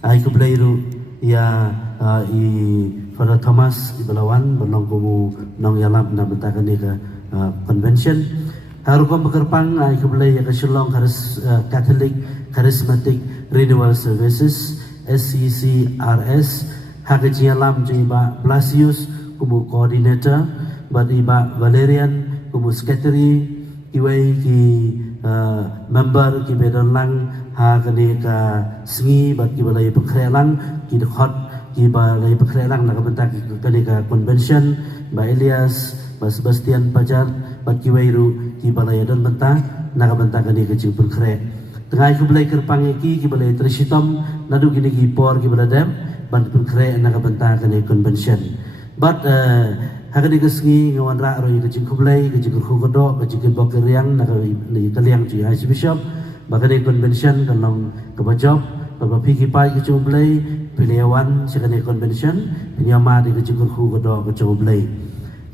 ai kubleiru ya Fr.Thomas di Belawan belong kumu nong yalam na bentakan ni ke convention harukom bekerpang ai kublei ya ke Shillong Catholic Charismatic Renewal Services SCCRS hagaji yalam jiba Blasius kumu coordinator batiba Valerian kumu secretary iwai ki member ki bedon lang ha kani ka sngi bat ki balai pekrelang ki dekhot ki balai pekrelang nak bentak kani ka convention ba Elias ba Sebastian Pajar bat ki wairu ki balai don bentak nak bentak kani ka jing pekre tengah ki balai kerpang ki balai trisitom nadu kini ki por ki baladem ban pekre nak bentak kani convention but hagani kesngi ngawan ra roi ke jing kublai ke jing khu kodok ke jing bok riang nak ni kaliang ji Archbishop bagani convention kalong ke bajop baba piki pai ke kublai piliawan sekani convention penyama di ke jing khu kodok ke kublai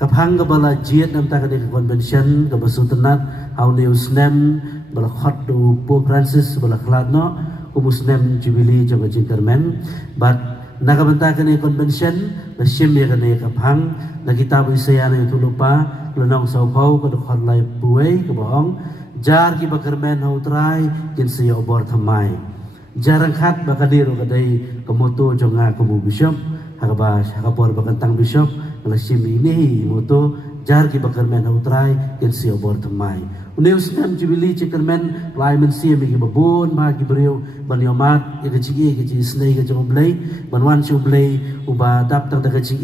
kaphang ke bala jiat nam ta ke convention ke basutenat hau news nem bala khot du Pope Francis bala khladno muslim Jubilee jo ke jing kermen but nakabentakan convention besim ya kene kaphang na kita bisaya na itu lupa lenong saupau ke dekhon lai buai ke bohong jar ki bakermen hautrai kin sia obor thamai jarang khat bakadiru kadai kemoto jonga kubu bishop hakabas hakapor bakantang bishop lasim ini moto jar ki bakermen hautrai kin sia obor thamai Uneus nem Jubilee cekermen lai mensia mi babon ma ki beriu ban yomat ke ci ke ci snei ke joblei ban wan joblei uba dap tang ke ci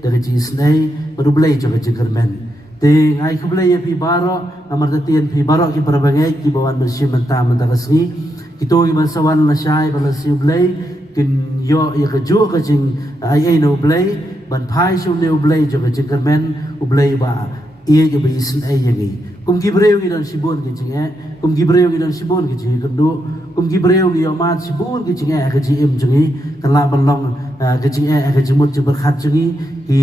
ke ci snei baru blei jo ke cekermen te ngai kublei pi baro amar tatien pi baro ki perbangai ki bawan mensia menta menta kasni kito ki ban sawan la shai ban joblei kin yo ya ke jo ke jing ai no blei ban phai shu ne blei jo ke cekermen ublei ba ye ke bi snei yangi kum gibreu ni dan sibun ke jinge kum gibreu ni dan sibun ke jinge kendu kum gibreu ni yomat sibun ke jinge ke jim jingi kala balong ke jinge ke jimut je berkhat jingi ki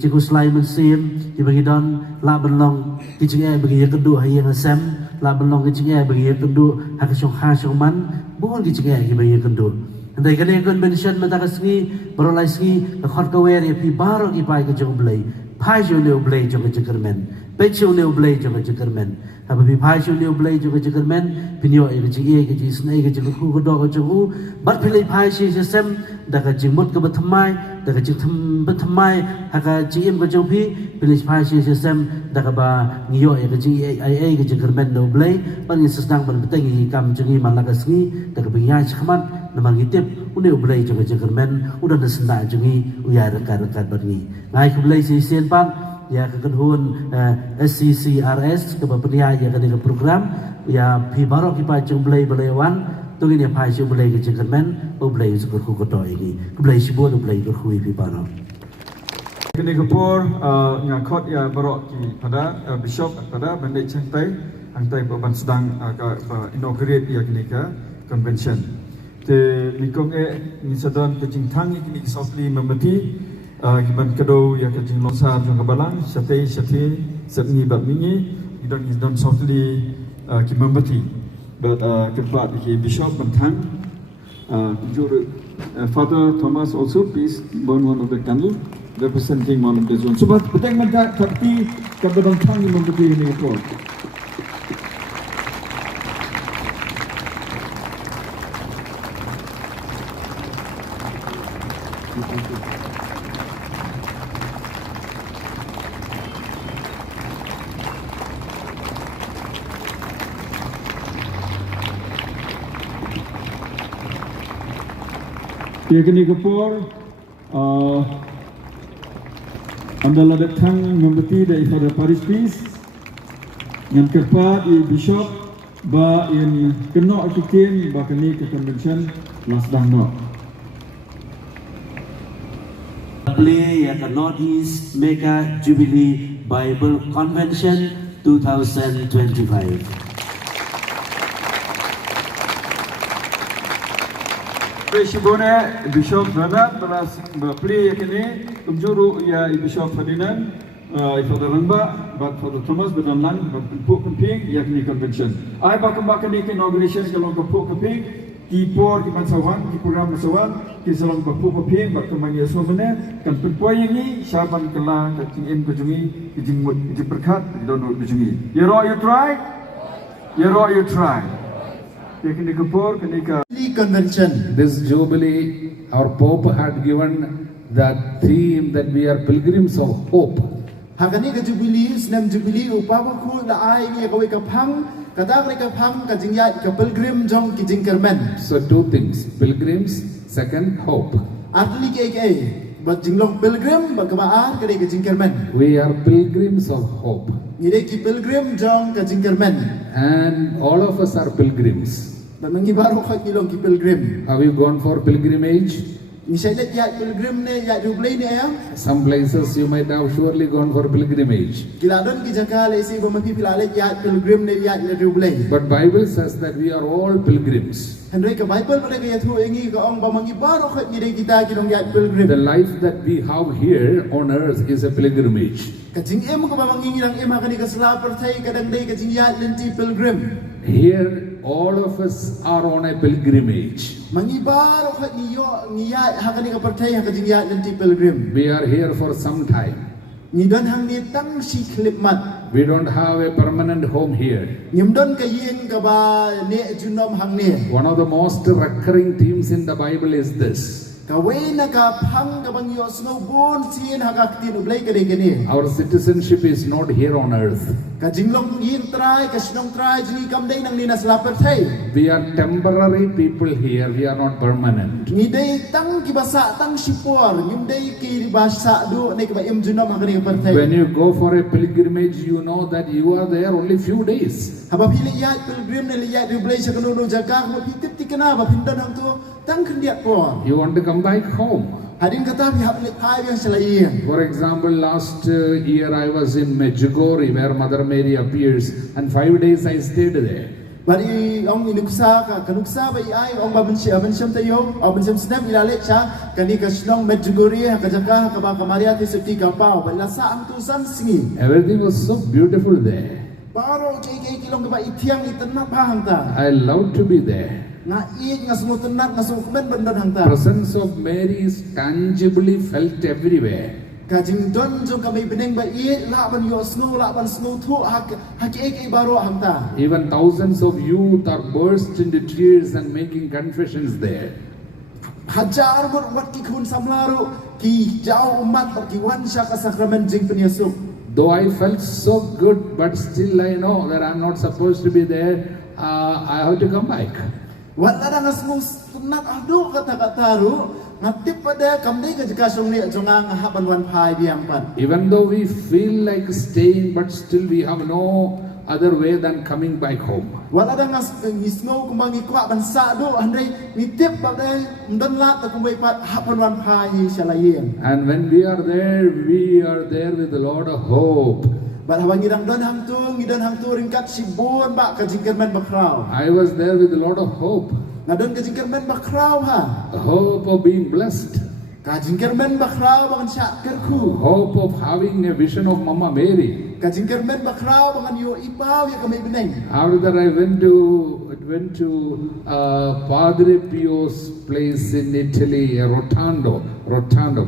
jiku slai mensim ki bagi don la balong ke jinge bagi kendu hayang sam la balong ke jinge bagi kendu ha ke song ha song man bun ke jinge ki bagi kendu andai kene convention mata kasngi berolai sngi khot ka wer pi baro ki pai ke joblei pai jo ne oblei jo ke jekermen pechu ne oblei jo ke jekermen habi pai jo ne oblei jo ke jekermen pinyo e ke ji ke ji snai ke ji ku ko do ke ju bat pilai pai si sem da ka jimut ke batmai da ka jim batmai ha ka jim ke ju pi pilai pai si sem da ka ba ngiyo e ke ji ai ke jekermen ne oblei ban ni sedang ban betengi kam jengi malakasni da ka binya chkhmat namang itip une oblei jo ke jekermen udah nesna jengi uya rekan-rekan berni ngai kublai si sen pan ya ke kedhun SCCRS ke bapnia ya ke program ya pi barok ki pa jumblai belewan tu ni pa jumblai ke jengkermen oblei su ku ko to ini kublai sibon oblei ku hui pi barok kini kapur ngakot ya barok ki pada bishop pada bandai chantai angtai ban sedang inaugurate ya kini ke convention te likong ni sadon ke jingtang kini softly memeti kiban kado ya ke jing lonsar jong kabalang sate setni bat mingi idon softly ki membeti but kebat ki bishop bantang jur Fr.Thomas also please burn one of the candle representing one of the zone so but beteng menta tapi kabadang tang membeti ini ko Ia kini kapur adalah datang membeti dari pada Paris Peace yang kepat i bishop ba yang kena akitin ba kini ke convention lasdang no plie ya ke Northeast Mega Jubilee Bible Convention 2025 Presibone Bishop Bernard belas beli kini kumjuru ya Bishop Ferdinand Father Rangba but Father Thomas bedanlang but puk kemping ya kini convention ai bakam bakam ni inauguration kalau ke puk kemping ki por ki mansawan ki program mansawan ki salong bapu papieng bak kemani asma benda kan penpuai yang ni syaban kala ka jing em ka jungi ki jing mut ki berkat don du jungi you try you try ye kini kapur kini ka convention. This Jubilee, our Pope had given the theme that we are pilgrims of hope. Hakani ka Jubilee, Snam Jubilee, upabuku la ay ni kaway kapang, kadag ni kapang ka jingyat ka pilgrim jong ki jingkermen. So two things, pilgrims, second hope. Artli KK, but jinglong pilgrim, but kamaan ka ka jingkermen. We are pilgrims of hope. Ni ki pilgrim jong ka jingkermen. And all of us are pilgrims. But mangibaro ka kilong ki pilgrim. Have you gone for pilgrimage? Ni saylet ya pilgrim ne ya Jubilee ne ya. Some places you might have surely gone for pilgrimage. Kiladon ki jaka le si bamapi pilale ya pilgrim ne ya Jubilee. But Bible says that we are all pilgrims. Henry ka Bible pada kaya thu engi ka ong bamangibaro ka ni kita kilong ya pilgrim. The life that we have here on earth is a pilgrimage. Kajing em ko bamangingi ng em hakani ka sala perthai kadang dai kajing ya lenti pilgrim. Here all of us are on a pilgrimage. Mangibaro ka niyo niya hakani ka perthai kajing ya lenti pilgrim. We are here for some time. Ni don hang ni tang si klipmat. We don't have a permanent home here. Nim don ka yin ka ba ne junom hang ne. One of the most recurring themes in the Bible is this. Kaway na ka phang ka bang yo snow bon sin hagaktin ublay ka gani. Our citizenship is not here on earth. Kajinglong yin try ka sinong try jini kam dai nang ninas la perthai. We are temporary people here. We are not permanent. Ni dai tang kibasa tang sipor nim dai ki basa do ne ka ba em junom hakani ka perthai. When you go for a pilgrimage, you know that you are there only few days. Haba pili ya pilgrim ne liya Jubilee sa kanu jaga mo pitip tikana ba pindon hang tu tang kendiat po. You want to come back home. Hadin kata bi hab le kai yang selai. For example, last year I was in Medjugorje where Mother Mary appears, and 5 days I stayed there. Bari ong inuksa ka kanuksa ba ai ong ba bensyam tayo o bensyam snap ilale cha kani ka snong Medjugorje ka jaka ka ba kamaria ti septi ka pa ba lasa ang tu san singi. Everything was so beautiful there. Baro kay kilong ka ba itiang itenap hang ta. I love to be there. Nga iit nga sumo tenat nga sumo kemen bendon hang ta. Presence of Mary is tangibly felt everywhere. Kajing don jong kami beneng ba iit la ban yo snow la ban snow thu hak ek baro hang ta. Even thousands of youth are burst into tears and making confessions there. Hajar wat ki kun samlaro ki jauh umat ki wan sya ka sakramen jing penyesuk. Though I felt so good, but still I know that I'm not supposed to be there. I have to come back. Wala na nga sunat adu kata-kataru ngatip pada kamdai ka jika song ni jongang haban wan phai biang pan. Even though we feel like staying, but still we have no other way than coming back home. Wala na nga ngisngo kumbang ikwa ban sa do andai nitip badai ndon lat ta kumbay pat haban wan phai salayeng. And when we are there with a lot of hope. But habang ngidang don hang tu ringkat sibon ba ka jingkermen bakraw. I was there with a lot of hope. Ngadon ka jingkermen bakraw ha. The hope of being blessed. Ka jingkermen bakraw bangan syak kerku. Hope of having a vision of Mama Mary. Ka jingkermen bakraw bangan yo ipaw ya kami beneng. After that I went to Padre Pio's place in Italy, Rotondo,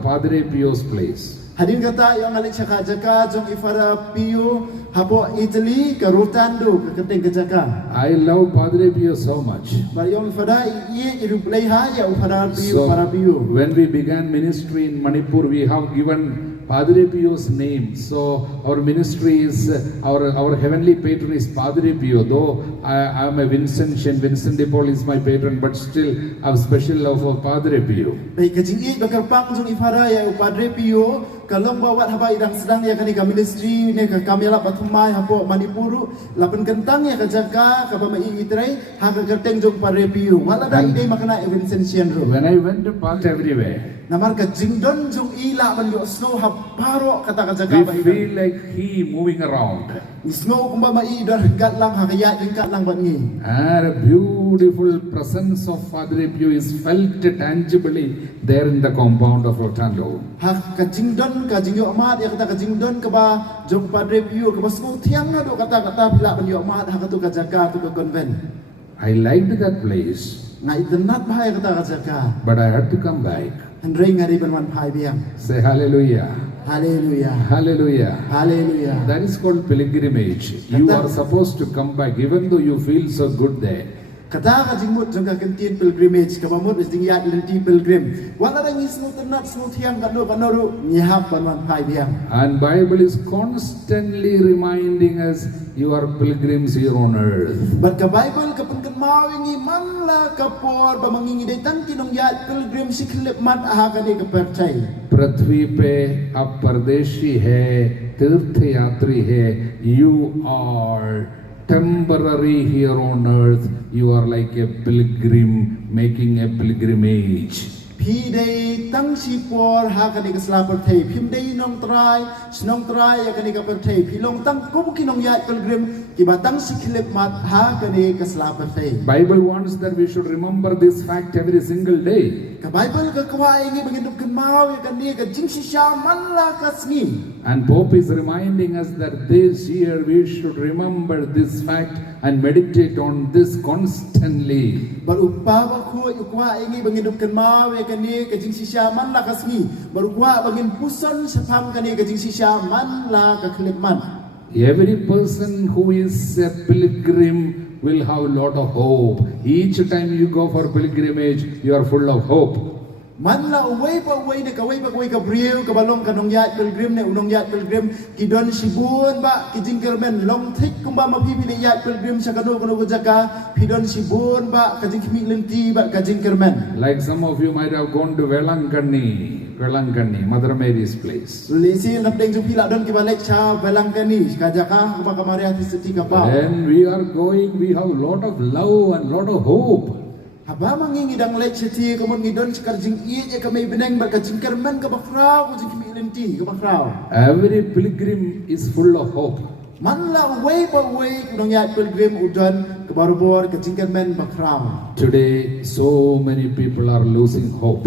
Padre Pio's place. Hadin kata yang alik jaka jong ifara Pio hapo Italy ke Rotando ke keteng ke jaka. I love Padre Pio so much. Bari yang ifara iye Jubilee ha ya ufara Pio So para Pio. when we began ministry in Manipur, we have given Padre Pio's name. So our ministry is, our heavenly patron is Padre Pio. Though I am a Vincentian, Vincent de Paul is my patron, but still I have special love for Padre Pio. Baik kajing it bakar pang jong ifara ya Padre Pio kalong bawat haba idang sedang ya kani ka ministry ne ka kami la patumai hapo Manipuru lapan kentang ya ka jaka ka pamai itrai ha ka kerteng jong Padre Pio. Wala da ide makna Vincentian ro. When I went to Padre everywhere, Namar ka jingdon jong ila ban yo snow haparo kata ka jaka ba we feel like he moving around. Snow kumba mai dar gat lang ha kaya ingkat lang ban ngi. And a beautiful presence of Padre Pio is felt tangibly there in the compound of Rotondo. Ha ka jingyo amat ya kata ka jingdon ka ba jong Padre Pio ka ba snow tiang na do kata pila ban yo amat ha ka tu ka jaka tu ka convent. I liked that place. ngai tenat bahai kata kajaka but I had to come back. hendring ngari benwan phai biang. Say hallelujah. Hallelujah. Hallelujah. Hallelujah. That is called pilgrimage. You are supposed to come back even though you feel so good there. Kata ka jingmut jang ka kentin pilgrimage ka mamut is ding yat lenti pilgrim. Wala dang isnu tenat snu thiam ka no ru nyihap banwan phai biang. And Bible is constantly reminding us you are pilgrims here on earth. But ka Bible ka pungkan mau ingi man la ka por ba mangingi de tang kinong yat pilgrim siklip mat aha ka de ka perchay. पृथ्वी पे आप परदेशी है, तीर्थ यात्री है. You are temporary here on earth. You are like a pilgrim making a pilgrimage. Pi dei tang si por ha ka de ka sla perthai. Phim dei nong trai, snong trai ya ka de ka perthai. Pi long tang kum kinong yat pilgrim ki ba tang siklip mat ha ka de ka sla perthai. Bible wants that we should remember this fact every single day. Ka Bible ka kwa ingi bangin kan mau ya kan ni ka jing si sha man la ka sngi. And Pope is reminding us that this year we should remember this fact and meditate on this constantly. Baru pa ko kwa ingi bangin kan mau ya kan ni ka jing si sha man la ka sngi. Baru kwa bangin puson sa pham kan ni ka jing si sha man la ka khlip man. Every person who is a pilgrim will have a lot of hope. Each time you go for pilgrimage, you are full of hope. Man la uway pa uway na kaway pa uway ka briw ka balong kanong yat pilgrim na unong yat pilgrim ki don sibun ba ki jingkermen long thik kung ba mapipili yat pilgrim sa kano kuno ko jaka pi don sibun ba ka jingkimi lenti ba ka jingkermen. Like some of you might have gone to Velangani, Mother Mary's place. Lisi napdeng ju pila don ki balik cha Velangani ka jaka ka ka Maria ti seti ka pa. When we are going, we have a lot of love and lot of hope. Haba mangingi dang lek seti ka mon ngidon sekar jing ie ka may beneng ba ka jingkermen ka bakrao ka jingkimi lenti ka bakrao. Every pilgrim is full of hope. Man la uway pa uway kunong yat pilgrim udon ka barubor ka jingkermen bakrao. Today, so many people are losing hope.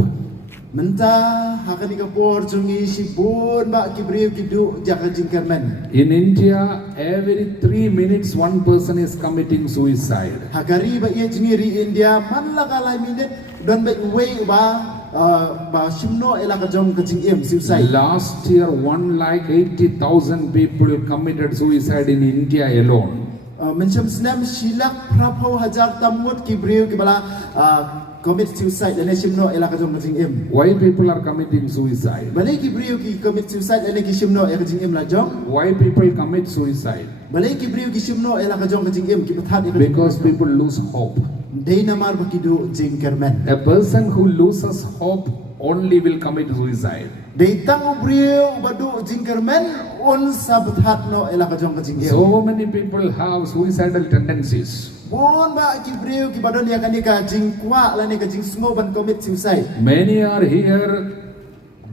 Menta hakani ka por jungi sibun ba kibriu kidu jaka jingkermen. In India, every 3 minutes one person is committing suicide. Hagari ba ia jungi ri India man la kalai minute don ba uway ba simno ela ka jong ka jingem suicide. Last year, 180,000 people committed suicide in India alone. Mencam senam silak prapau hajar tamut kibriu kibala commit suicide dan simno ela ka jong ka jingem. Why people are committing suicide? Balai kibriu ki commit suicide dan ki simno ela ka jingem la jong. Why people commit suicide? Balai kibriu ki simno ela ka jong ka jingem ki pathat Because people lose hope. Dei namar ba kidu jingkermen. A person who loses hope only will commit suicide. Dei tang ubriu badu jingkermen on sabthat no ela ka jong ka jingem. So many people have suicidal tendencies. Bon ba kibriu ki badon ya kanika jingkwa la ni ka jing smo ban commit suicide. Many are here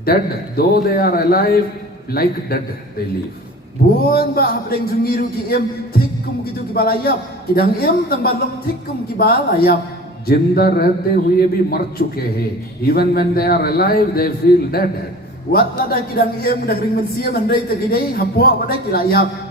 dead, though they are alive, like dead they live. Bon ba hapdeng jungiru ki em thikum kitu ki balayap kidang em tang balong thikum ki balayap. जिंदा रहते हुए भी मर चुके हैं. Even when they are alive, they feel dead. Wat la da kidang em dak ring mensia mandai te kidai hapo ba da kilayap.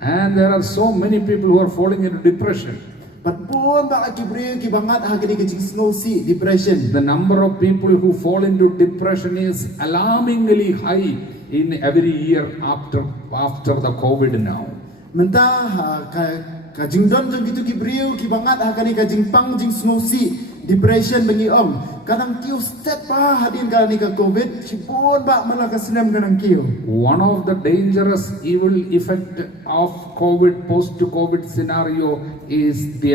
And there are so many people who are falling into depression. But bon ba kibriu ki bangat ha kini ki jing snow sea depression. The number of people who fall into depression is alarmingly high in every year after the COVID now. Menta ka jing don jong gitu kibriu ki bangat ha kani ka jing pang jing snow sea depression bagi om. Kanang kiu step pa hadin ka ni ka COVID sipon ba malaka senam kanang kiu. One of the dangerous evil effect of COVID, post-COVID scenario is the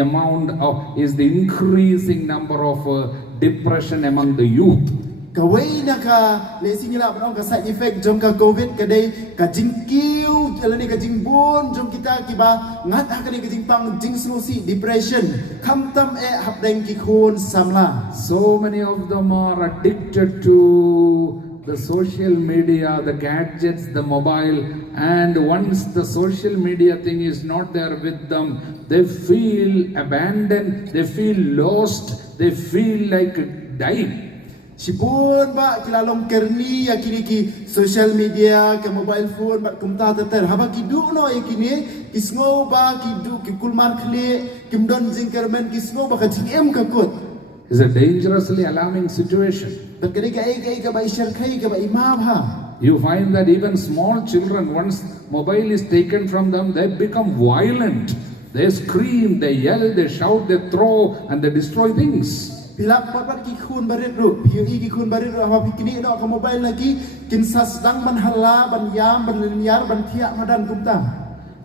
increasing number of depression among the youth. Kawai na ka lesi nila panong ka side effect jong ka COVID kadai ka jing kiu alani ka jing bon jong kita kiba ngat ha kani ka jing pang jing snosi depression kam tam hapdeng ki khon samla. So many of them are addicted to the social media, the gadgets, the mobile, and once the social media thing is not there with them, they feel abandoned, they feel lost, they feel like dying. Sipun ba kilalong kerni ya kini ki social media ke mobile phone ba kumta ter haba ki du no kini kisngo ba ki du ki kulmar khle kimdon jingkermen kisngo ba ka jingem ka kut It's a dangerously alarming situation. But kani ka ay ka ba ishar khay ka ba imam ha. You find that even small children, once mobile is taken from them, they become violent. They scream, they yell, they shout, they throw, and they destroy things. Pilak papat ki khun barit ru, piu ki khun barit ru apa pikini no ka mobile lagi kinsas dang ban hala ban yam ban linyar ban thiak madan kumtang.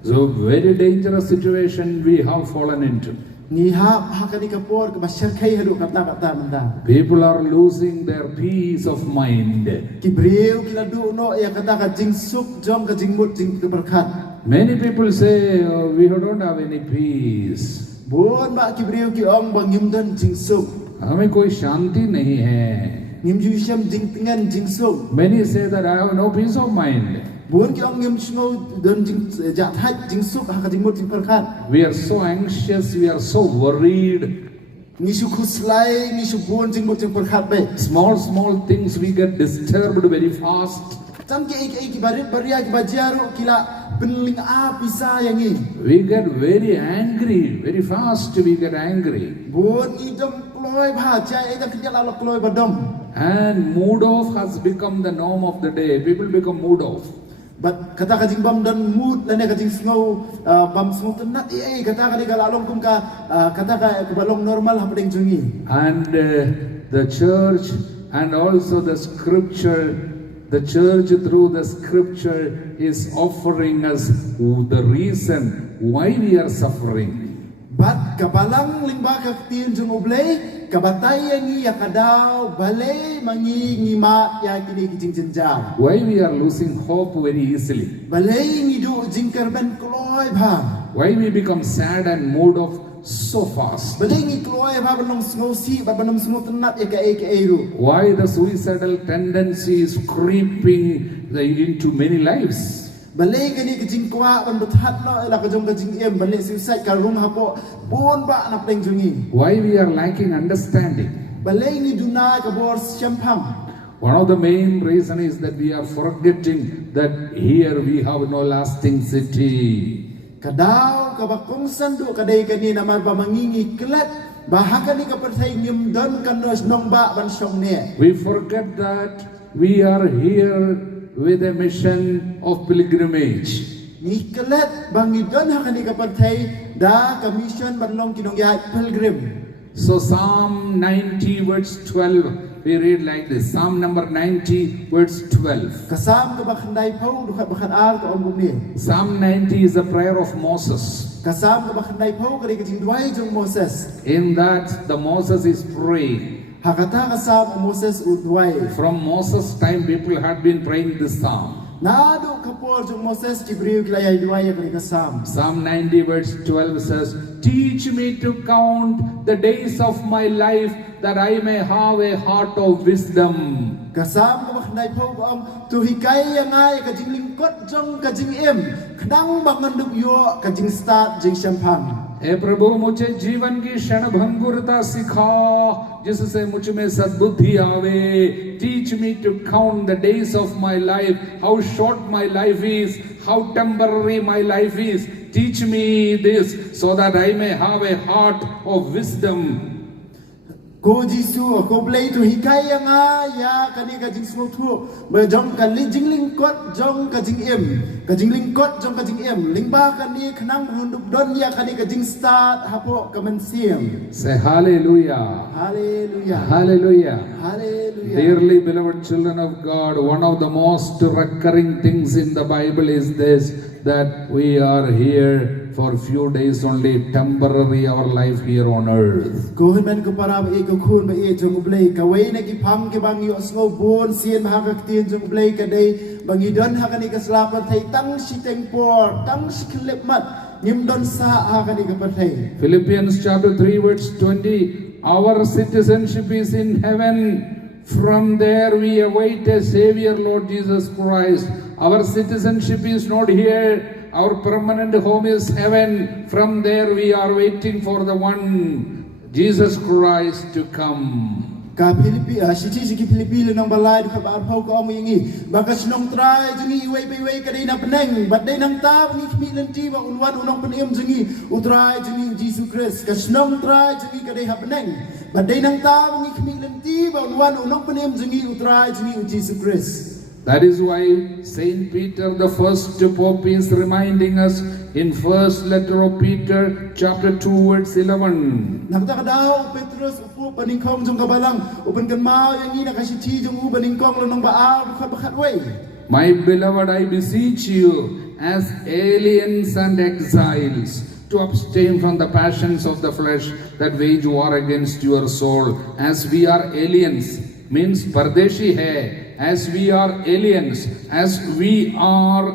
So very dangerous situation we have fallen into. Ni ha kani ka por ka ba shar khay hadu ka ta manda. People are losing their peace of mind. Ki breu ki ladu no ya kata ka jing suk jom ka jing mut jing berkat. Many people say, oh, we don't have any peace. Bon ba ki breu ki ong bang yim dan jing suk. हमें कोई शांति नहीं है. Ngim ju sham jing tingan jing suk. Many say that I have no peace of mind. Bon ki ong ngim shno dan jing ja thaj jing suk ha ka jing mut jing berkat. We are so anxious, we are so worried. Ni su khuslai ni su bon jing mut jing berkat be. Small things we get disturbed very fast. Tam ki barit baria ki bajaru kila penling a pisa yang ni. We get very angry, very fast we get angry. Bon idam kloy bha chai idam kya la kloy badam. And mood off has become the norm of the day. People become mood off. But kata ka jing bam dan mood la ne ka jing snow bam snow tenat kata ka ni ka lalong kum ka kata ka balong normal ha pedeng jungi. And the church and also the scripture, the church through the scripture is offering us the reason why we are suffering. But kabalang lingba ka tin jung oblay kabatay yang ya kadaw balay mangi ngima ya kini kijing jenjang. Why we are losing hope very easily. Balay ngidu jing karben kloy bha. Why we become sad and mood off so fast. Balay ngi kloy bha banong snow si ba banong snow tenat eka ru. Why the suicidal tendency is creeping into many lives. Balay kani kijing kwa ban bethat no ela ka jong ka jing em balay suicide ka rum hapo bon ba na pleng jungi. Why we are lacking understanding. Balay ni duna ka bor champang. One of the main reason is that we are forgetting that here we have no lasting city. Kadaw ka ba kung sandu kadai kani naman ba mangingi klet bahaka ni ka perthai ngim don kan nos nong ba ban song ne. We forget that we are here with a mission of pilgrimage. Ni klet bangi don ha kani ka perthai da ka mission ban long kinong ya pilgrim. So Psalm 90 verse 12 we read like this. Psalm number 90 verse 12. Kasam ka ba khandai pau dukat bakat ar ka om ni. Psalm 90 is a prayer of Moses. Kasam ka ba khandai pau ka ri ka jing duai jong Moses. In that the Moses is praying. Hakata kasam Moses udwai. From Moses' time people had been praying this psalm. Nado kapor jong Moses kibriu kilay duai ka ri kasam. Psalm 90 verse 12 says, teach me to count the days of my life that I may have a heart of wisdom. Kasam ka ba khandai pau ka om tu hikay yang ay ka jing lingkot jong ka jing em khadang bangan duk yo ka jing start jing champang. हे प्रभु मुझे जीवन की क्षण भंगुरता सिखा जिससे मुझ में सद्बुद्धि आवे. Teach me to count the days of my life, how short my life is, how temporary my life is. Teach me this so that I may have a heart of wisdom. Ko Jisu ko play tu hikay yang ya kani ka jing smotu ba jong ka jing lingkot jong ka jing em ka jing lingkot jong ka jing em lingba kani khnang hundup don ya kani ka jing start hapo ka men siam. Say hallelujah. Hallelujah. Hallelujah. Hallelujah. Dearly beloved children of God, one of the most recurring things in the Bible is this, that we are here for a few days only, temporary our life here on earth. Ko men ko para ba ko khun ba jong blay ka wei na ki phang ke bang yo snow bon sien ma ka tien jong blay ka dei bangi don ha kani ka slapan thai tang si teng por tang si klep mat nim don sa ha kani ka pathai. Philippians chapter 3 verse 20, our citizenship is in heaven. From there we await a Savior, Lord Jesus Christ. Our citizenship is not here. Our permanent home is heaven. From there we are waiting for the one, Jesus Christ, to come. Ka Philippi siki Philippi nang balai ka ba phau ko mingi bagas nong try jingi iway bay ka dei na peneng bat dei nang ta ni khmi lenti ba unwan unong penem jingi utrai jingi Jesus Christ ka snong try jingi ka dei ha peneng Badai nang ta mengi kami lenti bawan unang penem jengi utrai jengi Jesus Christ. That is why Saint Peter, the first Pope, is reminding us in first letter of Peter, chapter 2, verse 11. Nakata kadaw Petrus upo paningkong jong kabalang upan kan mau yang ini nakasiti jong u paningkong lanong baaw bakat way. My beloved, I beseech you, as aliens and exiles, to abstain from the passions of the flesh that wage war against your soul. As we are aliens, means pardeshi hai. As we are aliens, as we are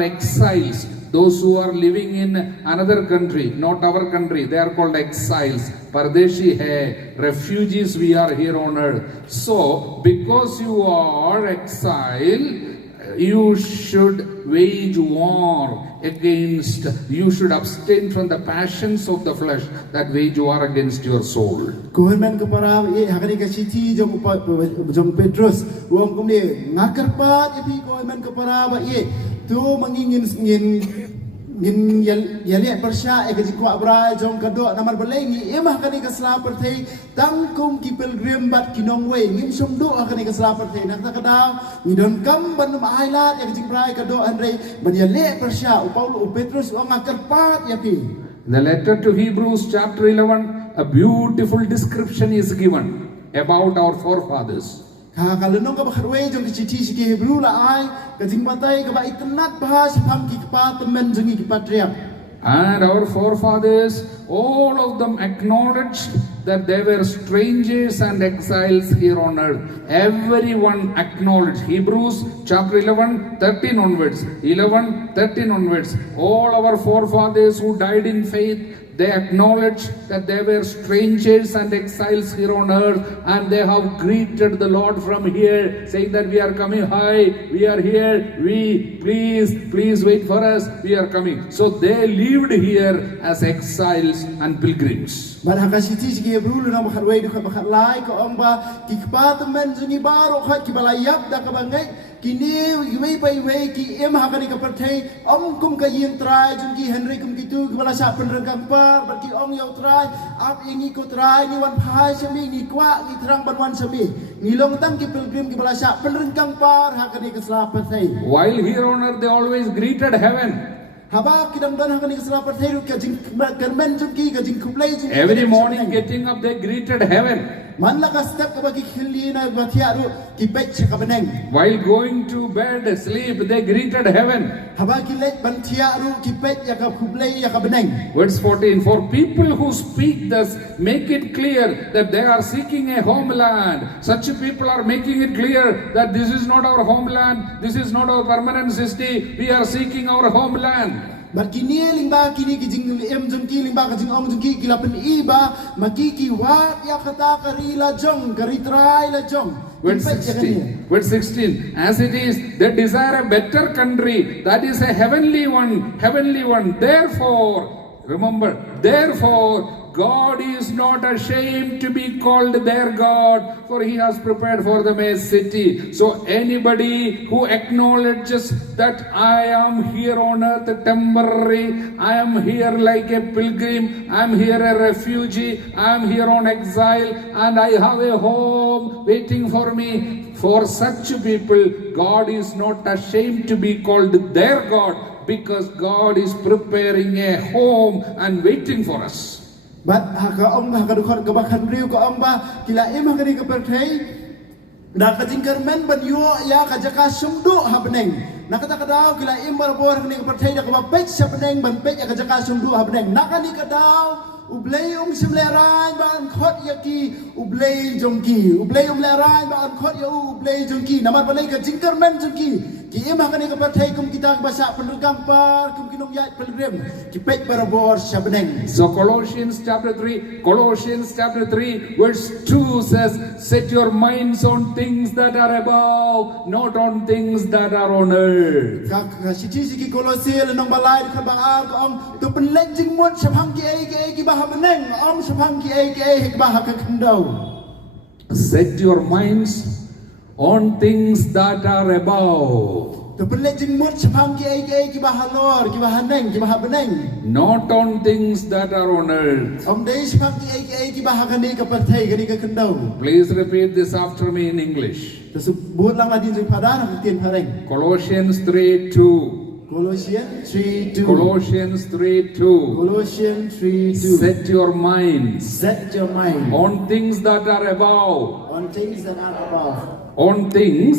exiles. Those who are living in another country, not our country, they are called exiles. Pardeshi hai, refugees we are here on earth. So, because you are exile, you should wage war against, you should abstain from the passions of the flesh that wage war against your soul. Kuhan man kapara hakani kasiti jong Petrus wong kumni ngakarpat ipi kuhan man kapara ba tu mangingin ngin yale persya ekajikwa brai jong kado namar balengi emah kani kasla perthei tangkum ki pilgrim bat kinong we ngim somdo hakani kasla perthei nak takadaw ngidon kam ban ailat ekajik brai kado andre ban yale persya Paul Petrus wong ngakarpat yapi. The letter to Hebrews chapter 11, a beautiful description is given about our forefathers. Kalunong ka bakharwe jong kichiti si ki Hebrew la ai ka jingbatay ka ba itanat bahas pam ki pa temen jong ki patriarch. And our forefathers, all of them acknowledged that they were strangers and exiles here on earth. Everyone acknowledged. Hebrews chapter 11, 13 onwards. 11, 13 onwards. All our forefathers who died in faith, they acknowledged that they were strangers and exiles here on earth, and they have greeted the Lord from here, saying that we are coming. Hi, we are here. Please wait for us. We are coming. So they lived here as exiles and pilgrims. Ban hakasiti si Hebrew na bakharwe do ka bakhalai ko amba ki kpatamen juni baro khat ki balayap da ka bangay kini yui pai we ki em hakani ka parthei kum ka yin trai jun ki Henry kum ki tu ki bala sa penrengkang par bat ki ong yau trai ap ingi ko trai ni wan phai sami ni kwa ni trang ban wan sami ni long tang ki pilgrim ki bala sa penrengkang par hakani ka sla parthei. While here on earth they always greeted heaven. Every morning getting up they greeted heaven. While going to bed, sleep, they greeted heaven. Verse 14, for people who speak thus, make it clear that they are seeking a homeland. Such people are making it clear that this is not our homeland, this is not our permanent city, we are seeking our homeland. But kini lingba kini kijing em jengki lingba kijing ong jengki kilapen iba makiki wat ya kata karila jong karitrai la jong. Verse 16, as it is, they desire a better country, that is a heavenly one. Therefore, remember, therefore, God is not ashamed to be called their God, for He has prepared for them a city. So anybody who acknowledges that I am here on earth temporary, I am here like a pilgrim, I am here a refugee, I am here on exile, and I have a home waiting for me. For such people, God is not ashamed to be called their God, because God is preparing a home and waiting for us. But haka ong haka dukhat kabakan riu ka ong ba kila imah kani ka perthei da ka jingkar men ban yo ya ka jaka sumdu habneng nakata kadaw kila imbar bor kani ka perthei da ka ba pech sa beneng ban pech ka jaka sumdu habneng nakani kadaw ublay simleran ban khot yaki ublay jongki ublay leran ban khot ya ublay jongki namar balai ka jingkar men jongki ki imah kani ka perthei kum kita basa penregang par kum kinong yat pilgrim ki pech barabor sa beneng. So Colossians chapter 3 verse 2 says, set your minds on things that are above, not on things that are on earth. Ki Kolose nong balai ka ba ka ong tu penleng jing mot saphang ki ba beneng ong saphang ki ba ka khandau. Set your minds on things that are above. tu pelet jengmut sepang ki bahalor ki bahaneng ki bahabeneng not on things that are on earth. om dei sepang ki bahagani ka perthai gani ka kendau. Please repeat this after me in English. Tersebut lang ladin jeng pada nak tien hareng. Colossians 3:2. Colossians 3:2. Colossians 3:2. Colossians 3:2. Set your minds Set your mind on things that are above. on things that are above. On things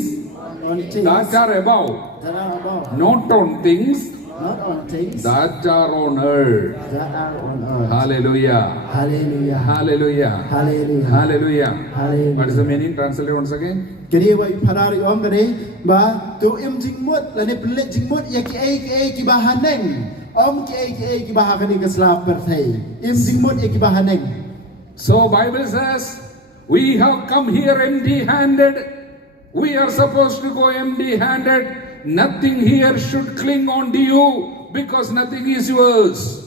On things that are above. that are above. Not on things Not on things that are on earth. that are on earth. Hallelujah. Hallelujah. Hallelujah. Hallelujah. Hallelujah. Hallelujah. What is the meaning? Translate once again. Kini wa ipadari om kini ba tu im jingmut la ne pelet jingmut ya ki bahaneng om ki bahagani ka slap perthai im jingmut ya ki bahaneng. So Bible says, we have come here empty-handed. We are supposed to go empty-handed. Nothing here should cling on to you because nothing is yours.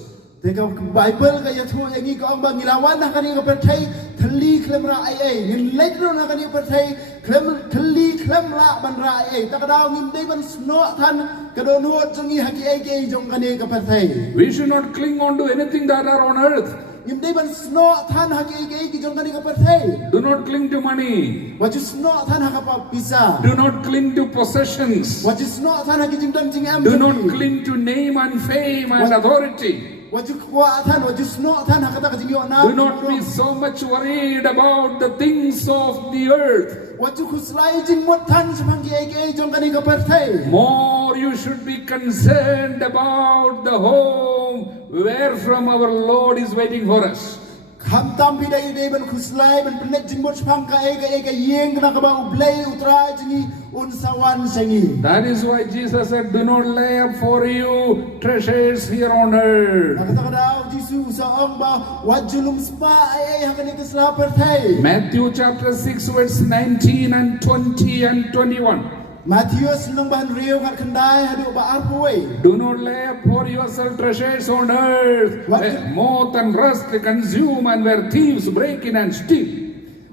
Teka Bible ka yathu yang ka om ba ngilawan na kani ka perthai thali klem ra ai ngin leitro na kani perthai klem thali klem ra ban ra ai takadaw ngim dei ban sno than kadonut jongi haki ai ke jong kani ka perthai. We should not cling on to anything that are on earth. Ngim dei ban sno than haki ai ke jong kani ka perthai. Do not cling to money. Waju sno than hakapa pisa. Do not cling to possessions. Waju sno than haki jing dang jing am. Do not cling to name and fame and authority. Waju kwa than waju sno than hakata ka jing yo na. Do not be so much worried about the things of the earth. Waju khuslai jing mot than sepang ki ai ke jong kani ka perthai. More you should be concerned about the home where from our Lord is waiting for us. Kham tam pi dai dei ban khuslai ban penet jing mot sepang ka ai ka yeng kana ka ba ublai utrai jingi un sawan sengi. That is why Jesus said, do not lay up for you treasures here on earth. Nakata Jisu sa ong ba wajulum spa ai hakani ka slap perthai. Matthew chapter 6 verse 19 and 20 and 21. Matthews nung ban riu kat kandai hadu ba arpoi. Do not lay up for yourself treasures on earth, where moth and rust consume and where thieves break in and steal.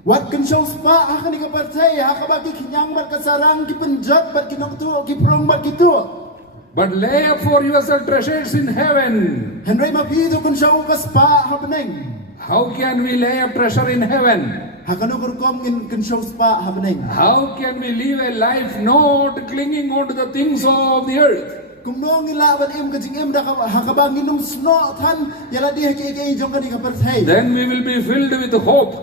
Wat kan show spa hakani ka perthai hakaba ki kinyang bat kasarang ki penjat bat ki noktu ki prong bat ki tu. But lay up for yourself treasures in heaven. Henry mapido kan show ka spa happening. How can we lay up treasure in heaven? Hakano kurkom in kan show spa happening. How can we live a life not clinging on to the things of the earth? Kung no ngila ban im ka jing im da hakaba nginum sno than yala di haki jong kani ka perthai. Then we will be filled with hope.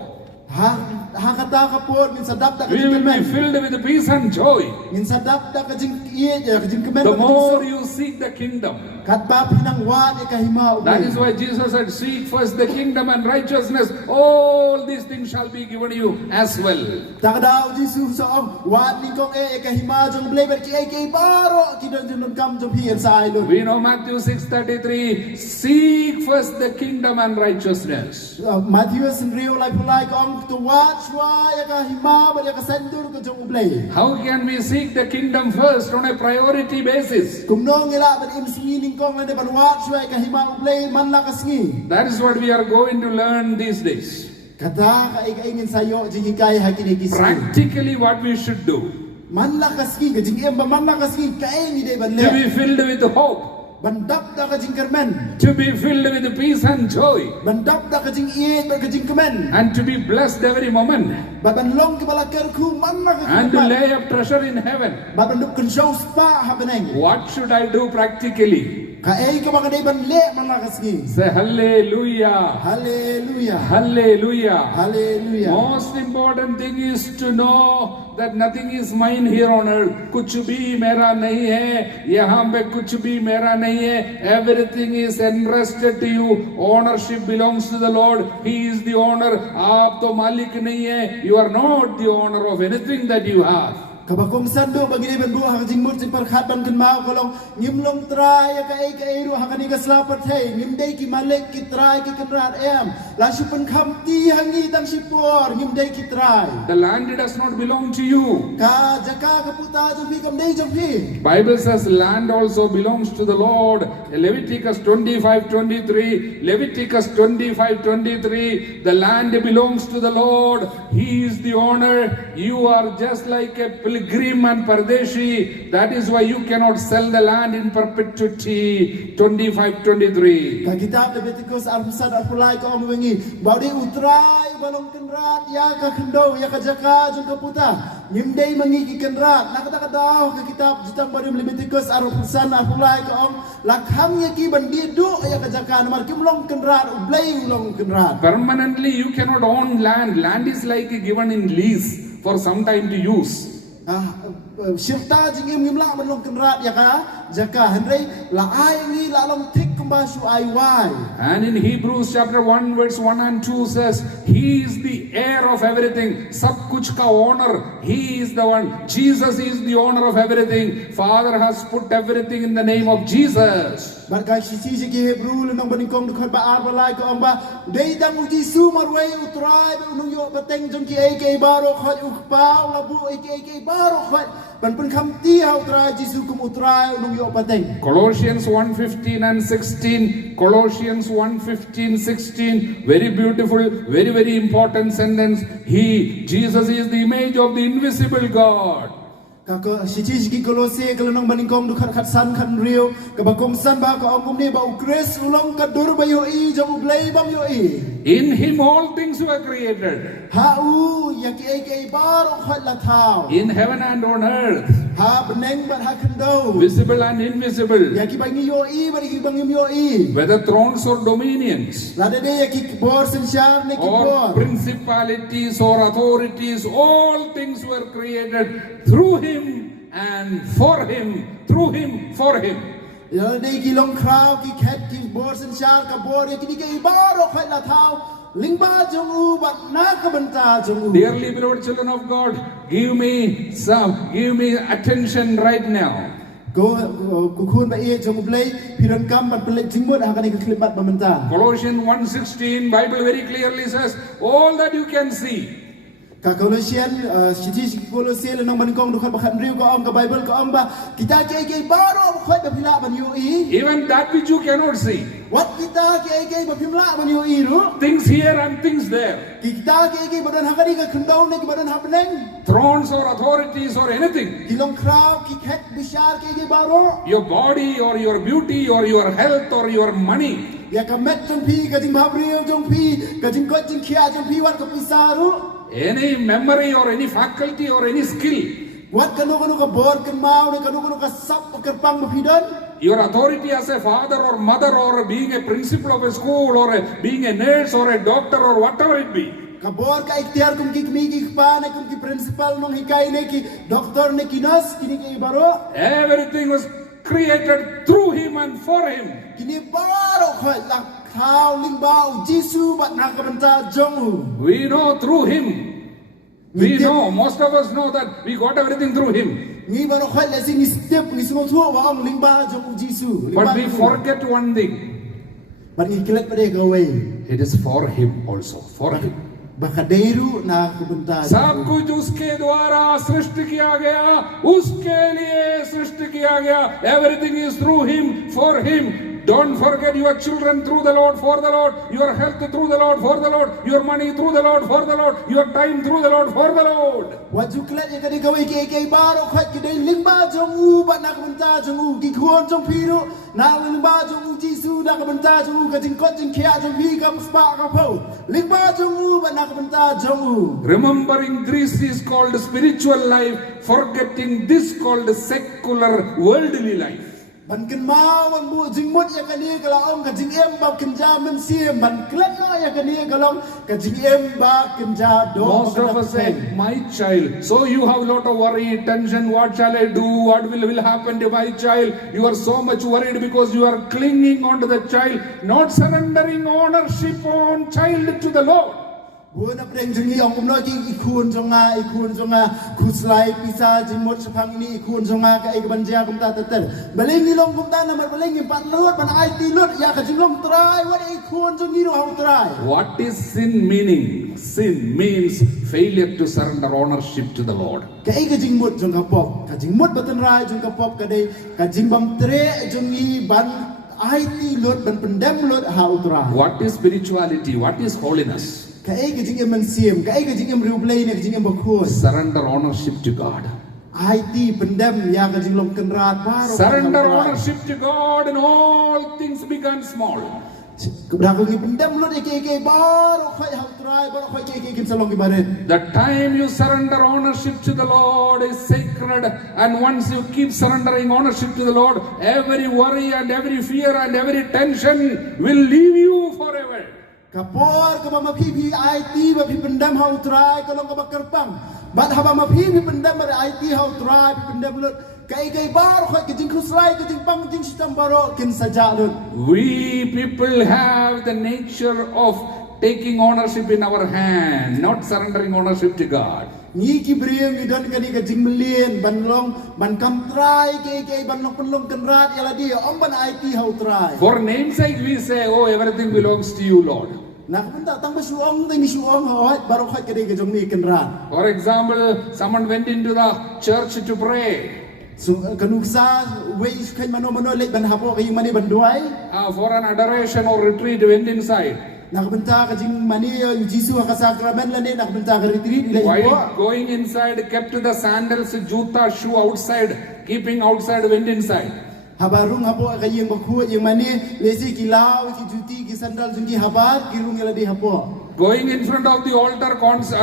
Hakata ka por min sadap da ka We will jing be kemen. filled with peace and joy. Min sadap da ka jing iye ka jing kemen. The more you seek the kingdom. Kat ba pinang wan e kahima. That is why Jesus said, seek first the kingdom and righteousness. All these things shall be given you as well. Takadaw Jisu sa ong wan ni kong e kahima jong blay ber ki ai baro ki don jong kam jong hiyan sa ai lun. We know Matthew 6:33, seek first the kingdom and righteousness. Matthew sin rio lai pulai kong to watch wa ya kahima ba ya ka sendur ko jong blay. How can we seek the kingdom first on a priority basis? Kung no ngila ban im singini kong la de ban watch wa ka hima blay man la ka singi. That is what we are going to learn these days. Kata ka ingin sayo jing kay hakini kisi. Practically what we should do. Man la ka singi ka jing em ba man la ka singi kay ni de ban To le. be filled with hope. Bandap da ka jing kermen. To be filled with peace and joy. Bandap da ka jing iye ba ka jing kemen. And to be blessed every moment. Baban long ke bala kerku man la ka And to jing. lay up treasure in heaven. Baban duk kan show spa happening. What should I do practically? Ka ai ka ba ka de ban le man la ka singi. Say hallelujah. Hallelujah. Hallelujah. Hallelujah. Most important thing is to know that nothing is mine here on earth. कुछ भी मेरा नहीं है. यहाँ पे कुछ भी मेरा नहीं है. Everything is entrusted to you. Ownership belongs to the Lord. He is the owner. आप तो मालिक नहीं है. You are not the owner of anything that you have. Kabakong sando bagi ben buah hak jing mut si perkhat ban kan mau kolong ngim long trai ya kai ru hak ni ka slapat hey ngim dei ki malek ki trai ki kenrat em la su pen kham ti hangi tang sipor ngim dei ki trai The land does not belong to you. ka jaka ka puta jong pi kam dei jong pi Bible says land also belongs to the Lord. Leviticus 25:23. Leviticus 25:23. The land belongs to the Lord. He is the owner. You are just like a pilgrim pilgrim and pardeshi. That is why you cannot sell the land in perpetuity. 25:23. Ka kitab Leviticus al-Musad al-Pulai ka om wengi baudi utrai balong kenrat ya ka kendo ya ka jaka jung ka puta nyimdei mengi ki kenrat nak kata daw ka kitab jutang badim Leviticus al-Musad al-Pulai ka om lakhang ya ki bandi du ya ka jaka nomor kim long kenrat ublei long kenrat. Permanently you cannot own land. Land is like given in lease for some time to use. Syirta jingim ngimla man long kenrat ya ka jaka henrei la ai ngi la long tik kumba su ai wai. And in Hebrews chapter 1 verse 1 and 2 says, He is the heir of everything. Sab kuch ka owner. He is the one. Jesus is the owner of everything. Father has put everything in the name of Jesus. Barkai sisi ki Hebrew le nong banikong du khat ba ar balai ko amba dei dang u Jisu marwei utrai be unung yo bateng jong ki ai ke baro khat u pau la bu ai ke baro khat ban pun kham ti hau trai Jisu kum utrai unung yo bateng. Colossians 1:15 and 16. Colossians 1:15, 16. Very beautiful, very important sentence. Jesus is the image of the invisible God. Kako sisi ki Kolose kalau nong banikong du khat san khan riu ka bakong san ba ka ong ni ba ukres ulong ka dur ba yo I jong ublei bam yo I. In Him all things were created. Ha u ya ki ai ke baro khat la thao. In heaven and on earth. Ha beneng bat ha kendo. Visible and invisible. Ya ki bangi yo I ba ki bangi yo I. Whether thrones or dominions. La de ya ki bor sensyar ne ki Or bor. principalities or authorities. All things were created through Him and for Him. Through Him, for Him. Ya de ki long krau ki khat ki bor sensyar ka bor ya ki ni ke baro khat la thao. Lingba jong u bat na ka banta jong u. Dearly beloved children of God, give me attention right now. Go kun ba e jong ublei piran kam bat pelek jingmut ha ka ni ka klipat ba banta. Colossians 1:16, Bible very clearly says, all that you can see. Ka Kolosian sisi Kolose le nong banikong du khat ba khat riu ko om ka Bible ko om ba kita ke baro khat ba pila ban yo I. Even that which you cannot see. Wat kita ke ba pimla ban yo I ru. Things here and things there. Kita ke badan ha ka ni ka khendau ne ki badan ha beneng. Thrones or authorities or anything. Ki long krau ki khat bishar ke baro. Your body or your beauty or your health or your money. Ya ka met jong pi ka jing bab riu jong pi ka jing kot jing khia jong pi wat ka pisaru. Any memory or any faculty or any skill. Wat kanu ka bor kan mau ne kanu ka sap ka pang mapidan. Your authority as a father or mother or being a principal of a school or being a nurse or a doctor or whatever it be. Kabor ka ikhtiar kum ki kmi ki pa ne kum ki principal nong hikai ne ki doctor ne ki nas kini ke baro. Everything was created through Him and for Him. Kini baro khat la thao ling bao Jisu bat na ka banta jong u. We know through Him. We know, most of us know that we got everything through Him. Ni baro khat la sing ni step ni suno thu wa ong ling ba jong u Jisu. But we forget one thing. But ni kilat pade ka way. It is for Him also. For Him. बखडेरू ना कुबंता सब कुछ उसके द्वारा सृष्टि किया गया, उसके लिए सृष्टि किया गया. Everything is through Him, for Him. Don't forget your children through the Lord, for the Lord. Your health through the Lord, for the Lord. Your money through the Lord, for the Lord. Your time through the Lord, for the Lord. Wajuklet ye kadi kawai ke baro khat ki dei lingba jong u ba na kubanta jong u ki khuon jong phiru na lingba jong u Jisu na kubanta jong u ka jing kot jing khia jong vi kam spa ka pho lingba jong u ba na kubanta jong u. Remembering this is called spiritual life, forgetting this called secular worldly life. Ban ken mau ban bu jing mot ya kani ka laong ka jing em ba ken ja men sim ban klet no ya kani ka long ka jing em ba ken ja do. Most of us say, my child. So you have a lot of worry, tension. What shall I do? What will happen to my child? You are so much worried because you are clinging on to the child, not surrendering ownership on child to the Lord. Buat apa yang jengi orang kumno ki ikun jonga kuslai pisa jimot sepang ini ikun jonga ka ikbanja kumta tetel balengi long kumta na balengi pat lut ban ai ti lut ya ka jinglong try what ikun jongi no how try. What is sin meaning? Sin means failure to surrender ownership to the Lord. Ka ik jingmot jonga pop ka jingmot batan rai jonga pop ka dei ka jingbam tre jongi ban ai ti lut ban pendem lut how try. What is spirituality? What is holiness? Surrender Surrender ownership to God. IT pendem ya ka jing long kenrat baru Surrender ownership to God and all things become small. Keberangi pendem lu ike baru khoi hau trai baru khoi ike kin salong ibarat. The time you surrender ownership to the Lord is sacred, and once you keep surrendering ownership to the Lord, every worry and every fear and every tension will leave you forever. Kapor ka ma phi IT ba phi pendem hau trai ka long ka kerpang. Bat haba ma phi pendem ba IT hau trai phi pendem lut kai bar khoi ke jing khusrai ke jing pang jing sistem baro kin saja lut. We people have the nature of taking ownership in our hand, not surrendering ownership to God. Ni ki briam ni don kani ka jing melien ban long ban kam trai ke ban long kenrat ya ladi om ban IT hau trai. For namesake we say, oh, everything belongs to you, Lord. Nak benda tang ba suong dai ni suong hoi baru khoi ke ke jong ni kenrat. For example, someone went into the church to pray. So kanuksa ways kan mano lek ban hapo kay mani banduay. For an adoration or retreat, went inside. Nakabenta ka jing mani Jisu ka sakramen lane nakabenta ka retreat ila While going inside, kept the sandals, juta, shoe outside, keeping outside, went inside. Habarung hapo kay yung bakhu yung mani lesi kilaw ki juti ki sandal jungi habar kirung ila di hapo. Going in front of the altar,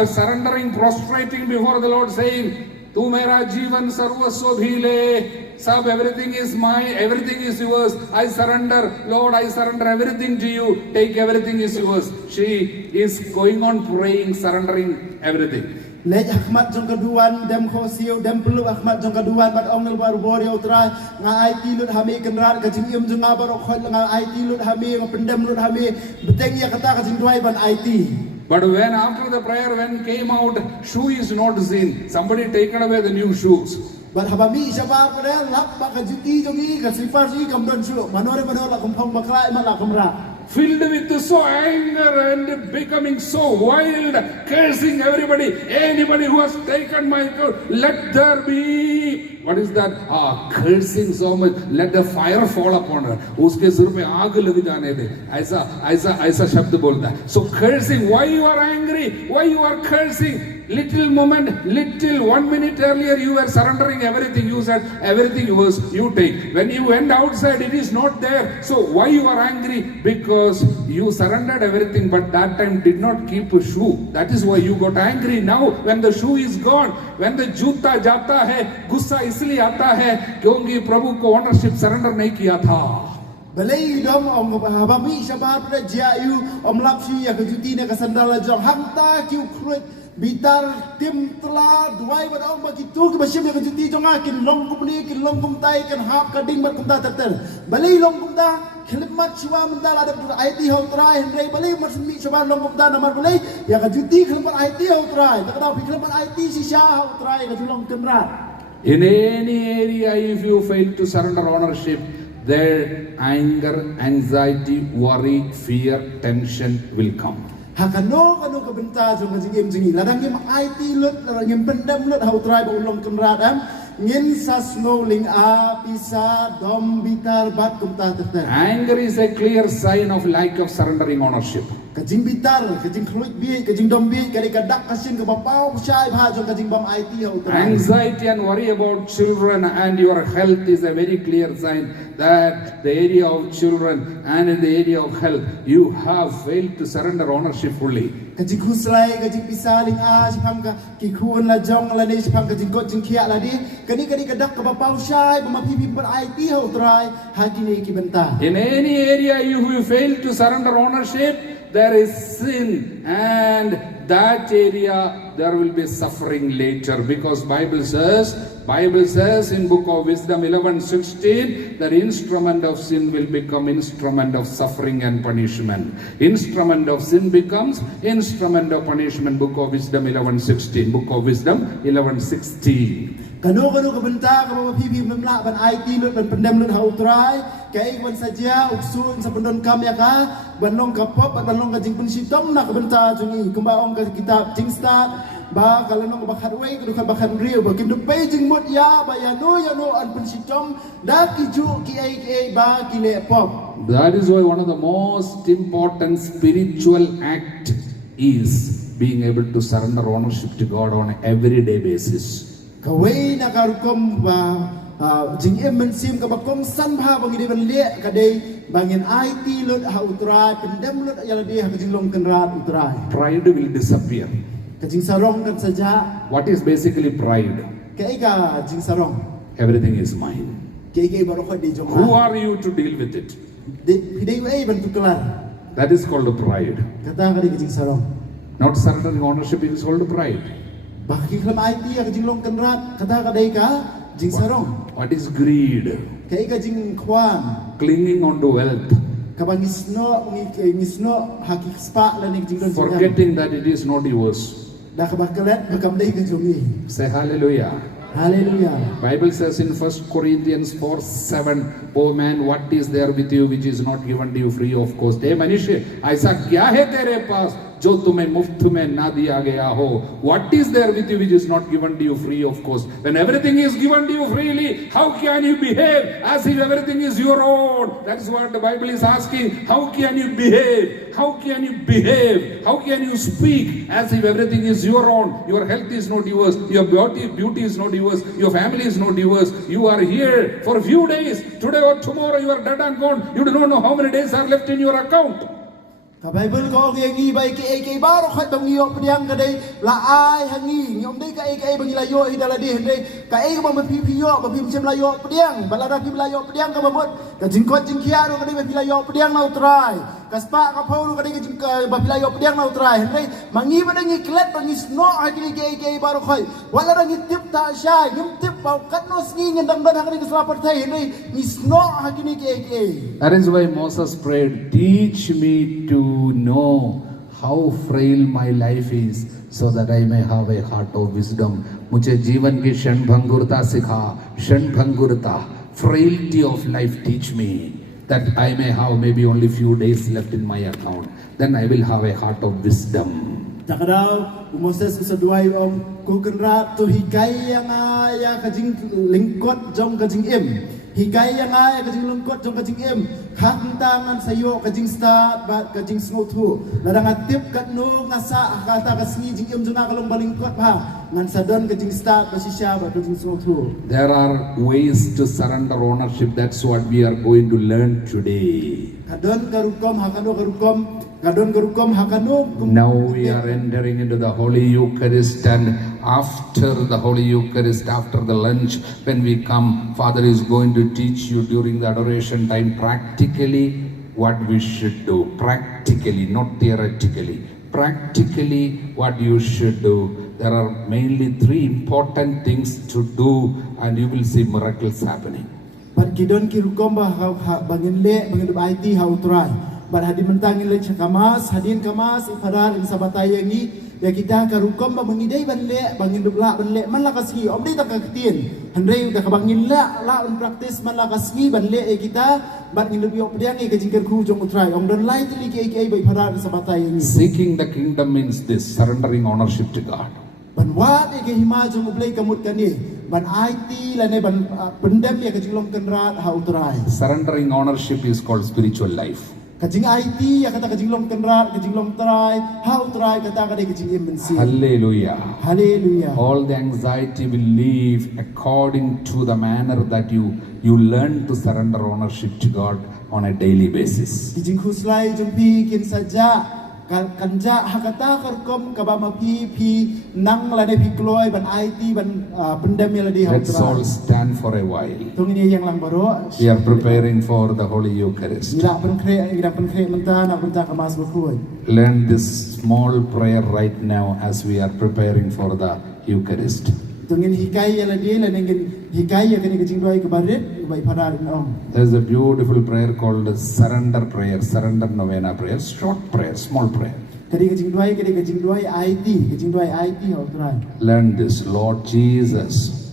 surrendering, prostrating before the Lord, saying, "Tu mera jivan sarvasva bhile, sab everything is mine, everything is yours. I surrender, Lord, I surrender everything to you. Take everything is yours." She is going on praying, surrendering everything. Lej Ahmad jong kaduan dem khosiu dem pelu Ahmad jong kaduan bat ong nel baru bor ya utrai nga IT lut hami kenrat ka jing im jong baru khoi nga IT lut hami nga pendem lut hami beteng ya kata ka jing duai ban IT. But when after the prayer, when came out, shoe is not seen. Somebody taken away the new shoes. But habami siapa pada lap bak ka juti jongi ka slipper si kam don su manore la kumpong bakrai ma la kamra. Filled with so anger and becoming so wild, cursing everybody, anybody who has taken my coat, let there be. What is that? Cursing so much. Let the fire fall upon her. उसके सिर पे आग लग जाने दे. ऐसा शब्द बोलता है. So cursing. Why you are angry? Why you are cursing? Little moment, 1 minute earlier you were surrendering everything. You said everything yours, you take. When you went outside, it is not there. So why you are angry? Because you surrendered everything, but that time did not keep a shoe. That is why you got angry. Now when the shoe is gone, when the जूता जाता है, गुस्सा इसलिए आता है क्योंकि प्रभु को ownership surrender नहीं किया था. Balai dom om habami sabar pada jaiu om lapsi ya kejuti ne kasandala jong hangta kiu kruit bitar tim tela duai pada om bagi tu ke basim ya kejuti jong akin long kumni kin long kum tai kan hap kading mat kumta tertel balai long kumta khilmat siwa mendal ada IT hau trai hendrai balai masmi sabar long kumta namar balai ya kejuti khilmat IT hau trai tak tahu khilmat IT sisa hau trai ka long kemrat. In any area, if you fail to surrender ownership, there anger, anxiety, worry, fear, tension will come. Hakano kanu ka benta jong ka jing jingi ladang im IT lut ladang im pendam lut hau trai ba ulong kemrat am ngin sas noling a pisa dom bitar bat kumta terter. Anger is a clear sign of lack of surrendering ownership. Kajing bitar, kajing kruit bi, kajing dom bi, kari kadak kasin ke bapau syai bha jong kajing bam IT hau trai. Anxiety and worry about children and your health is a very clear sign that the area of children and in the area of health you have failed to surrender ownership fully. Kajing khuslai, kajing pisaling a sepam ka kikun la jong la ni sepam kajing kot jing kia la di kani kadak ke bapau syai bam pipi ber IT hau trai hakini ki benta. In any area you fail to surrender ownership, there is sin, and that area there will be suffering later, because Bible says in book of Wisdom 11:16 that instrument of sin will become instrument of suffering and punishment. Instrument of sin becomes instrument of punishment. Book of Wisdom 11:16. Book of Wisdom 11:16. Kanu ka benta ka bapa pipi memla ban IT lut ban pendam lut hau trai kai ban saja uksun sa pendon kam ya ka ban long ka pop ban long ka jing pun sitom nak benta jungi kumbaong ka kitab jing start ba kalanong ba khatwei ka bakhan riu ba kim du pe jing mut ya ba ya no an pun sitom da ki ju ki ai ba ki le pop. That is why one of the most important spiritual act is being able to surrender ownership to God on an everyday basis. Kawai na karukom ba jing mensim ka bakom sanha bangi de ban le kadai bangin IT lut ha utrai pendem lut yala dia ha jing long kenrat utrai. Pride will disappear. Kajing sarong kan saja. What is basically pride? Kaiga jing sarong. Everything is mine. Kai baru kau di jong. Who are you to deal with it? Hidai wei bantu kelar. That is called pride. Kata kadi kajing sarong. Not surrendering ownership is called pride. Bagi kelam IT ya kajing long kenrat kata kadai ka jing sarong. What is greed? Kaiga jing kwan. Clinging on to wealth. Kabang ngisno hakik spa lanik jing long. Forgetting that it is not yours. Dah kabakalat bekam dai ka jongi. Say hallelujah. Hallelujah. Bible says in 1 Corinthians 4:7, "Oh man, what is there with you which is not given to you free of cost?" हे मनुष्य, ऐसा क्या है तेरे पास जो तुम्हें मुफ्त में ना दिया गया हो? What is there with you which is not given to you free of cost? When everything is given to you freely, how can you behave as if everything is your own? That's what the Bible is asking. How can you behave? How can you behave? How can you speak as if everything is your own? Your health is not yours. Your beauty is not yours. Your family is not yours. You are here for a few days. Today or tomorrow you are dead and gone. You do not know how many days are left in your account. Ka Bible ko ngi bai ke baro khat bang yo pdiang ka dei la ai hangi nyom dei ka bang la yo idala di dei ka bang pi yo ba pi chem la yo pdiang bala ra pi la yo pdiang ka bamot ka jingkot jingkia ro ka dei pi la yo pdiang na utrai ka spa ka phau ka dei ka jing ba pi la yo pdiang na utrai dei mangi ba dei klet bang sno ha ki ke baro khoi wala ra ngi tip ta sha nyum tip ba kat no sngi ngi dang dan ha ka sla par thai dei ni sno ha ki ke That is why Moses prayed, "Teach me to know how frail my life is so that I may have a heart of wisdom." मुझे जीवन की क्षणभंगुरता सिखा, क्षणभंगुरता, frailty of life teach me, that I may have maybe only few days left in my account. Then I will have a heart of wisdom. Takadaw Moses usaduay ku kenrat tu hikai yang ya kajing lingkot jong kajing hikai yang ya kajing lingkot jong kajing hak tangan sayo kajing start bat kajing snotu ladang atip kat nu ngasa kata kasni jing jong kalong balingkot ha ngan sadon kajing start basisya bat kajing snotu. There are ways to surrender ownership. That's what we are going to learn today. Kadon garukom hakano garukom kadon garukom hakano. Now we are entering into the Holy Eucharist, and after the Holy Eucharist, after the lunch, when we come, Father is going to teach you during the adoration time practically what we should do. Practically, not theoretically. Practically what you should do. There are mainly 3 important things to do, and you will see miracles happening. But kidon kirukom ba bangin le bangin IT ha utrai. But hadin mentangin le chakamas hadin kamas ifadar in sabatayangi ya kita karukom ba mangidai ban le bangin dubla ban le man lakasgi om dei takaktin handrei da kabangin la on practice man lakasgi ban le kita bat ngin dubi opdiang e kajingker khu jong utrai om don lai tili ke bai fadar in sabatayangi. Seeking the kingdom means this, surrendering ownership to God. Ban wat ke hima jong ublai kamut kani ban IT la ne ban pendem ya kajinglong kenrat ha utrai. Surrendering ownership is called spiritual life. Kajing IT ya kata kajinglong kenrat kajinglong trai ha utrai kata kadai kajing mensi. Hallelujah. Hallelujah. All the anxiety will leave according to the manner that you learn to surrender ownership to God on a daily basis. Kijing khuslai jumpi kin saja kanja hakata karkom kabama pi nang lane pi kloy ban IT ban pendem ya ladi ha Let's all utrai. stand for a while. Tung ini yang lang baro. We are preparing for the Holy Eucharist. Ila penkre mentah nak pentah kemas berkuai. Learn this small prayer right now as we are preparing for the Eucharist. Tungin hikai ya ladi lanengin hikai ya kini kajing doi kebarit bai padar om. There's a beautiful prayer called surrender prayer, surrender novena prayer, short prayer, small prayer. Kadi kajing doi IT ha utrai. Learn this. Lord Jesus,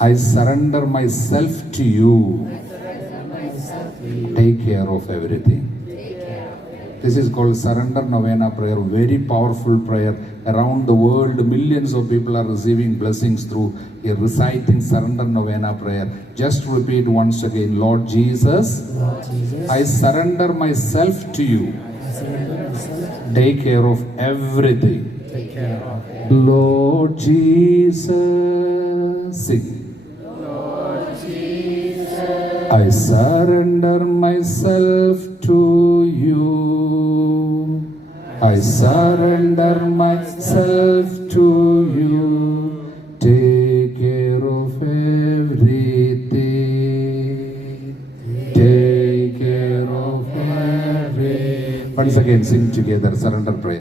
I surrender myself to you. Take care of everything. This is called surrender novena prayer. Very powerful prayer. Around the world, millions of people are receiving blessings through reciting surrender novena prayer. Just repeat once again. Lord Jesus, I surrender myself to you. Take care of everything. take care of it. Lord Jesus, sing. Lord Jesus, I surrender myself to you. I surrender myself to you. Take care of everything. Take care of everything. Once again, sing together, surrender prayer.